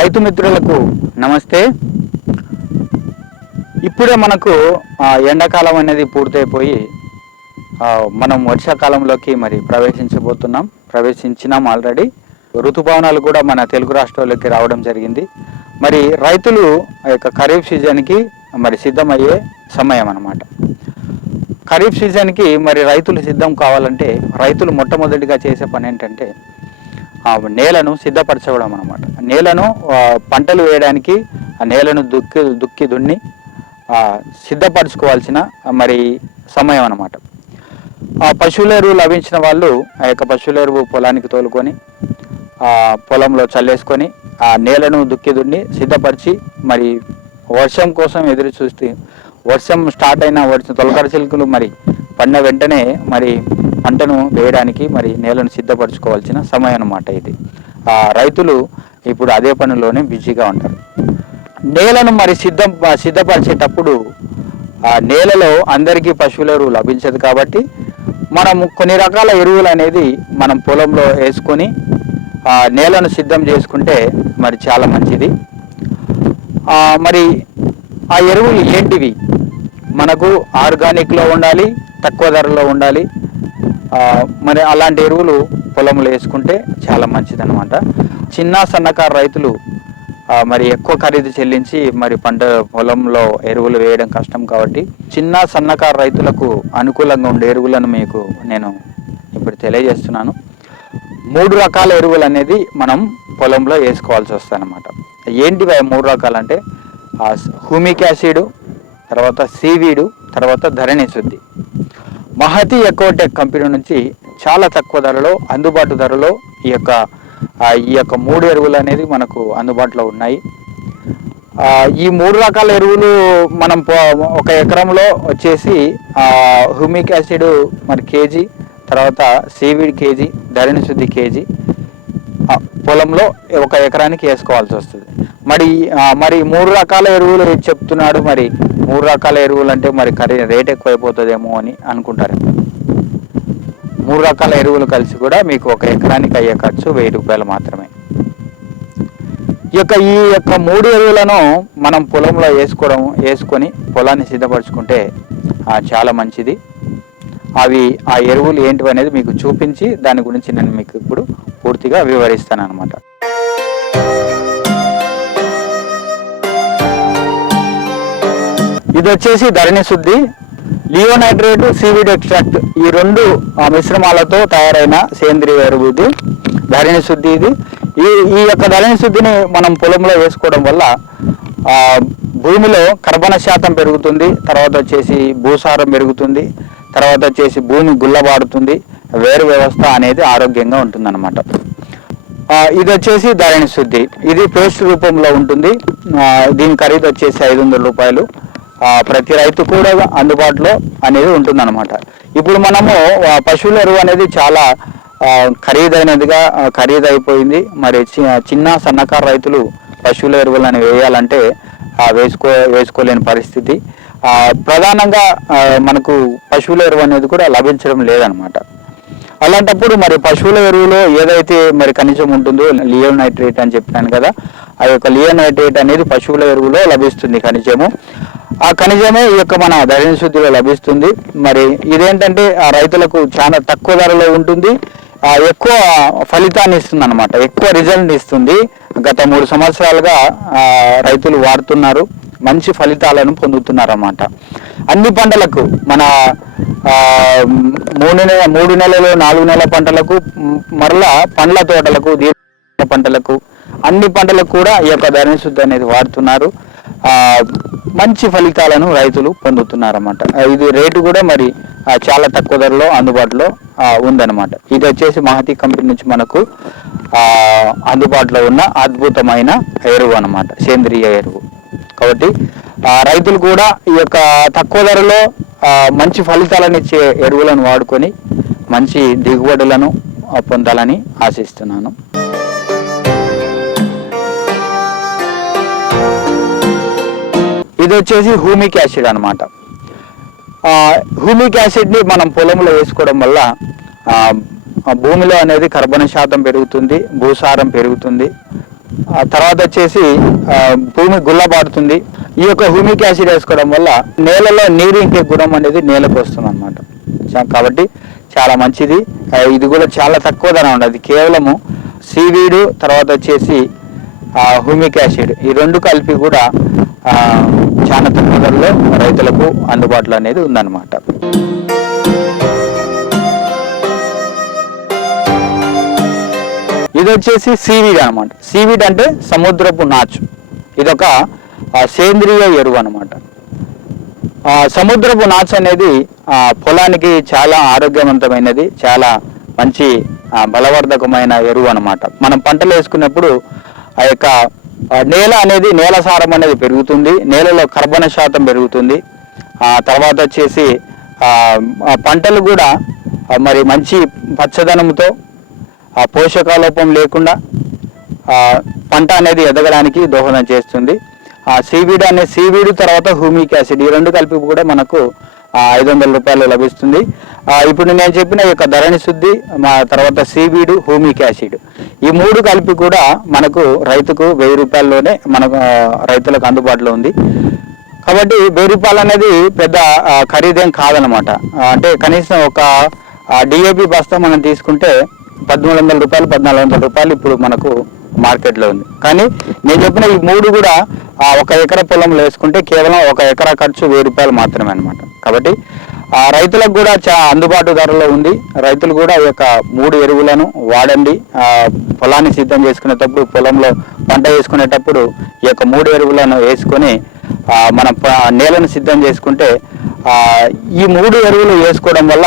రైతు మిత్రులకు నమస్తే. ఇప్పుడే మనకు ఎండాకాలం అనేది పూర్తయిపోయి మనం వర్షాకాలంలోకి మరి ప్రవేశించబోతున్నాం. ప్రవేశించినాం ఆల్రెడీ. ఋతుపవనాలు కూడా మన తెలుగు రాష్ట్రాల్లోకి రావడం జరిగింది. మరి రైతులు ఆ యొక్క ఖరీఫ్ సీజన్కి మరి సిద్ధమయ్యే సమయం అన్నమాట. ఖరీఫ్ సీజన్కి మరి రైతులు సిద్ధం కావాలంటే రైతులు మొట్టమొదటిగా చేసే పని ఏంటంటే నేలను సిద్ధపరచడం అనమాట నేలను పంటలు వేయడానికి ఆ నేలను దుక్కి దుక్కి దున్ని సిద్ధపరచుకోవాల్సిన మరి సమయం అనమాట ఆ పశువుల ఎరువు లభించిన వాళ్ళు ఆ యొక్క పశువుల ఎరువు పొలానికి తోలుకొని ఆ పొలంలో చల్లేసుకొని ఆ నేలను దుక్కి దున్ని సిద్ధపరిచి మరి వర్షం కోసం ఎదురు చూస్తే వర్షం స్టార్ట్ అయిన వర్షం తొలకర చిలుకలు మరి పడిన వెంటనే మరి పంటను వేయడానికి మరి నేలను సిద్ధపరచుకోవాల్సిన సమయం అన్నమాట ఇది. ఆ రైతులు ఇప్పుడు అదే పనిలోనే బిజీగా ఉంటారు. నేలను మరి సిద్ధం సిద్ధపరిచేటప్పుడు ఆ నేలలో అందరికీ పశువుల ఎరువు లభించదు కాబట్టి మనం కొన్ని రకాల ఎరువులు అనేది మనం పొలంలో వేసుకొని ఆ నేలను సిద్ధం చేసుకుంటే మరి చాలా మంచిది. మరి ఆ ఎరువులు ఏంటివి? మనకు ఆర్గానిక్లో ఉండాలి తక్కువ ధరలో ఉండాలి మరి అలాంటి ఎరువులు పొలంలో వేసుకుంటే చాలా మంచిది అనమాట చిన్న సన్నకారు రైతులు మరి ఎక్కువ ఖరీదు చెల్లించి మరి పంట పొలంలో ఎరువులు వేయడం కష్టం కాబట్టి చిన్న సన్నకారు రైతులకు అనుకూలంగా ఉండే ఎరువులను మీకు నేను ఇప్పుడు తెలియజేస్తున్నాను. మూడు రకాల ఎరువులు అనేది మనం పొలంలో వేసుకోవాల్సి వస్తుంది అనమాట ఏంటివి మూడు రకాలంటే హ్యూమిక్ యాసిడ్ తర్వాత సీవీడు తర్వాత ధరణి శుద్ధి. మహతి ఎకోటెక్ కంపెనీ నుంచి చాలా తక్కువ ధరలో అందుబాటు ధరలో ఈ యొక్క ఈ యొక్క మూడు ఎరువులు అనేది మనకు అందుబాటులో ఉన్నాయి. ఈ మూడు రకాల ఎరువులు మనం ఒక ఎకరంలో వచ్చేసి హ్యూమిక్ యాసిడ్ మరి కేజీ తర్వాత సీవీడ్ కేజీ ధరణి శుద్ధి కేజీ పొలంలో ఒక ఎకరానికి వేసుకోవాల్సి వస్తుంది. మరి మరి మూడు రకాల ఎరువులు చెప్తున్నాడు మరి. మూడు రకాల ఎరువులు అంటే మరి ఖరీ రేట్ ఎక్కువైపోతుందేమో అని అనుకుంటారు. మూడు రకాల ఎరువులు కలిసి కూడా మీకు ఒక ఎకరానికి అయ్యే ఖర్చు వెయ్యి రూపాయలు మాత్రమే. ఈ యొక్క ఈ యొక్క మూడు ఎరువులను మనం పొలంలో వేసుకోవడం వేసుకొని పొలాన్ని సిద్ధపరచుకుంటే చాలా మంచిది. అవి ఆ ఎరువులు ఏంటివి అనేది మీకు చూపించి దాని గురించి నేను మీకు ఇప్పుడు పూర్తిగా వివరిస్తాను అనమాట ఇది వచ్చేసి ధరణి శుద్ధి. లియోనైట్రేట్ సీవిడ్ ఎక్స్ట్రాక్ట్ ఈ రెండు మిశ్రమాలతో తయారైన సేంద్రియ ఎరువు ఇది ధరణి శుద్ధి ఇది. ఈ ఈ యొక్క ధరణి శుద్ధిని మనం పొలంలో వేసుకోవడం వల్ల భూమిలో కర్బన శాతం పెరుగుతుంది తర్వాత వచ్చేసి భూసారం పెరుగుతుంది తర్వాత వచ్చేసి భూమి గుల్లబాడుతుంది వేరు వ్యవస్థ అనేది ఆరోగ్యంగా ఉంటుందన్నమాట. ఇది వచ్చేసి ధరణి శుద్ధి. ఇది పేస్ట్ రూపంలో ఉంటుంది. దీని ఖరీదు వచ్చేసి ఐదు వందల రూపాయలు. ప్రతి రైతు కూడా అందుబాటులో అనేది ఉంటుందన్నమాట. ఇప్పుడు మనము పశువుల ఎరువు అనేది చాలా ఖరీదైనదిగా ఖరీదైపోయింది. మరి చిన్న సన్నకారు రైతులు పశువుల ఎరువులను వేయాలంటే వేసుకో వేసుకోలేని పరిస్థితి. ప్రధానంగా మనకు పశువుల ఎరువు అనేది కూడా లభించడం లేదనమాట అలాంటప్పుడు మరి పశువుల ఎరువులో ఏదైతే మరి ఖనిజం ఉంటుందో లియో నైట్రేట్ అని చెప్పాను కదా ఆ యొక్క లియో నైట్రేట్ అనేది పశువుల ఎరువులో లభిస్తుంది ఖనిజము. ఆ ఖనిజమే ఈ యొక్క మన ధరణి శుద్ధిలో లభిస్తుంది. మరి ఇదేంటంటే ఆ రైతులకు చాలా తక్కువ ధరలో ఉంటుంది. ఆ ఎక్కువ ఫలితాన్ని ఇస్తుంది అనమాట ఎక్కువ రిజల్ట్ ఇస్తుంది. గత మూడు సంవత్సరాలుగా రైతులు వాడుతున్నారు. మంచి ఫలితాలను పొందుతున్నారన్నమాట. అన్ని పంటలకు మన మూడు నెల మూడు నెలలు నాలుగు నెలల పంటలకు మరలా పండ్ల తోటలకు దీర్ఘ పంటలకు అన్ని పంటలకు కూడా ఈ యొక్క ధరణశుద్ధి అనేది వాడుతున్నారు. ఆ మంచి ఫలితాలను రైతులు పొందుతున్నారన్నమాట. ఇది రేటు కూడా మరి చాలా తక్కువ ధరలో అందుబాటులో ఉందన్నమాట. ఇది వచ్చేసి మహతి కంపెనీ నుంచి మనకు ఆ, అందుబాటులో ఉన్న అద్భుతమైన ఎరువు అనమాట సేంద్రియ ఎరువు. కాబట్టి రైతులు కూడా ఈ యొక్క తక్కువ ధరలో మంచి ఫలితాలను ఇచ్చే ఎరువులను వాడుకొని మంచి దిగుబడులను పొందాలని ఆశిస్తున్నాను. ఇది వచ్చేసి హూమిక్ యాసిడ్ అనమాట హ్యూమిక్ యాసిడ్ని మనం పొలంలో వేసుకోవడం వల్ల భూమిలో అనేది కర్బన శాతం పెరుగుతుంది భూసారం పెరుగుతుంది తర్వాత వచ్చేసి భూమి గుల్లబారుతుంది. ఈ యొక్క హ్యూమిక్ యాసిడ్ వేసుకోవడం వల్ల నేలలో నీరు ఇంకే గుణం అనేది నేలకు వస్తుంది అనమాట కాబట్టి చాలా మంచిది. ఇది కూడా చాలా తక్కువ ధర ఉండదు. కేవలము సీవీడు తర్వాత వచ్చేసి హ్యూమిక్ యాసిడ్. ఈ రెండు కలిపి కూడా చాలా తక్కువ ధరలో రైతులకు అందుబాటులో అనేది ఉందన్నమాట. ఇది వచ్చేసి సీవీడ్ అనమాట సీవీడ్ అంటే సముద్రపు నాచు. ఇదొక సేంద్రియ ఎరువు అనమాట సముద్రపు నాచు అనేది పొలానికి చాలా ఆరోగ్యవంతమైనది చాలా మంచి బలవర్ధకమైన ఎరువు అనమాట మనం పంటలు వేసుకున్నప్పుడు ఆ యొక్క నేల అనేది నేల సారం అనేది పెరుగుతుంది నేలలో కర్బన శాతం పెరుగుతుంది. ఆ తర్వాత వచ్చేసి పంటలు కూడా మరి మంచి పచ్చదనంతో ఆ పోషకాలోపం లేకుండా పంట అనేది ఎదగడానికి దోహదం చేస్తుంది. ఆ సీవీడ్ అనే సీవీడ్ తర్వాత హ్యూమిక్ యాసిడ్ ఈ రెండు కలిపి కూడా మనకు ఐదు వందల రూపాయలు లభిస్తుంది. ఇప్పుడు నేను చెప్పిన యొక్క ధరణి శుద్ధి మా తర్వాత సీవీడు హ్యూమిక్ యాసిడ్. ఈ మూడు కలిపి కూడా మనకు రైతుకు వెయ్యి రూపాయల్లోనే మనకు రైతులకు అందుబాటులో ఉంది. కాబట్టి వెయ్యి రూపాయలు అనేది పెద్ద ఖరీదేం కాదనమాట. అంటే కనీసం ఒక డిఏపి బస్తా మనం తీసుకుంటే పదమూడు వందల రూపాయలు పద్నాలుగు వందల రూపాయలు ఇప్పుడు మనకు మార్కెట్లో ఉంది. కానీ నేను చెప్పిన ఈ మూడు కూడా ఆ, ఒక ఎకరా పొలంలో వేసుకుంటే కేవలం ఒక ఎకరా ఖర్చు వెయ్యి రూపాయలు మాత్రమే అనమాట కాబట్టి ఆ రైతులకు కూడా చా అందుబాటు ధరలో ఉంది. రైతులు కూడా ఈ యొక్క మూడు ఎరువులను వాడండి. ఆ, పొలాన్ని సిద్ధం చేసుకునేటప్పుడు పొలంలో పంట వేసుకునేటప్పుడు ఈ యొక్క మూడు ఎరువులను వేసుకొని ఆ, మన నేలను సిద్ధం చేసుకుంటే ఆ, ఈ మూడు ఎరువులు వేసుకోవడం వల్ల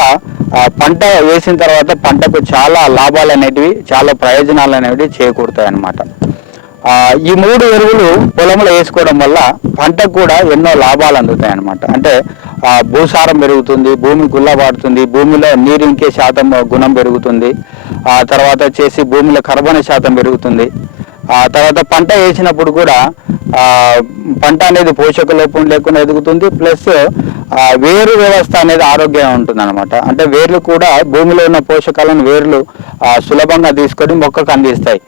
పంట వేసిన తర్వాత పంటకు చాలా లాభాలు అనేటివి చాలా ప్రయోజనాలు అనేవి చేకూరుతాయి అన్నమాట ఈ మూడు ఎరువులు పొలంలో వేసుకోవడం వల్ల పంటకు కూడా ఎన్నో లాభాలు అందుతాయి అన్నమాట అంటే భూసారం పెరుగుతుంది భూమి గుల్లబారుతుంది భూమిలో నీరు ఇంకే శాతం గుణం పెరుగుతుంది ఆ తర్వాత వచ్చేసి భూమిలో కర్బన శాతం పెరుగుతుంది. ఆ తర్వాత పంట వేసినప్పుడు కూడా పంట అనేది పోషక లోపం లేకుండా ఎదుగుతుంది ప్లస్ వేరు వ్యవస్థ అనేది ఆరోగ్యంగా ఉంటుంది అనమాట అంటే వేర్లు కూడా భూమిలో ఉన్న పోషకాలను వేర్లు సులభంగా తీసుకొని మొక్కకు అందిస్తాయి.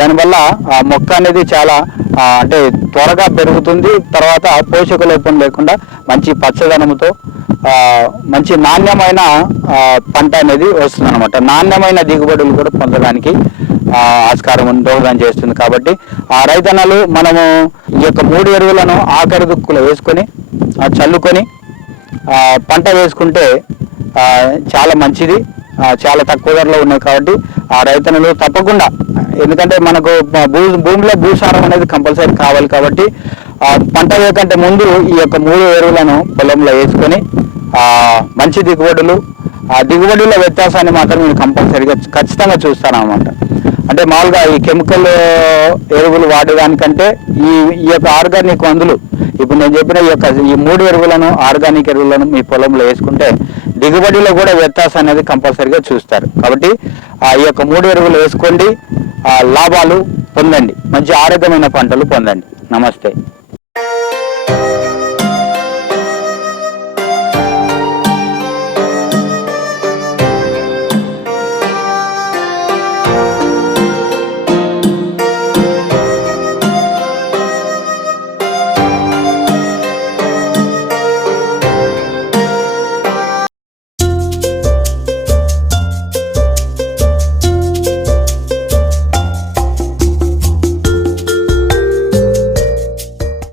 దానివల్ల ఆ మొక్క అనేది చాలా అంటే త్వరగా పెరుగుతుంది తర్వాత పోషక లోపం లేకుండా మంచి పచ్చదనంతో మంచి నాణ్యమైన పంట అనేది వస్తుంది అనమాట నాణ్యమైన దిగుబడులు కూడా పొందడానికి ఆస్కారం దోహదం చేస్తుంది. కాబట్టి ఆ రైతన్నలు మనము ఈ యొక్క మూడు ఎరువులను ఆఖరిదుక్కులు వేసుకొని చల్లుకొని పంట వేసుకుంటే చాలా మంచిది. చాలా తక్కువ ధరలో ఉన్నాయి కాబట్టి ఆ రైతన్నలు తప్పకుండా ఎందుకంటే మనకు భూ భూమిలో భూసారం అనేది కంపల్సరీ కావాలి కాబట్టి పంట వేయకంటే ముందు ఈ యొక్క మూడు ఎరువులను పొలంలో వేసుకొని మంచి దిగుబడులు ఆ దిగుబడిలో వ్యత్యాసాన్ని మాత్రం నేను కంపల్సరీగా ఖచ్చితంగా చూస్తాను అనమాట అంటే మామూలుగా ఈ కెమికల్ ఎరువులు వాడేదానికంటే ఈ ఈ యొక్క ఆర్గానిక్ మందులు ఇప్పుడు నేను చెప్పిన ఈ యొక్క ఈ మూడు ఎరువులను ఆర్గానిక్ ఎరువులను మీ పొలంలో వేసుకుంటే దిగుబడిలో కూడా వ్యత్యాసం అనేది కంపల్సరీగా చూస్తారు. కాబట్టి ఆ ఈ యొక్క మూడు ఎరువులు వేసుకోండి లాభాలు పొందండి. మంచి ఆరోగ్యమైన పంటలు పొందండి. నమస్తే.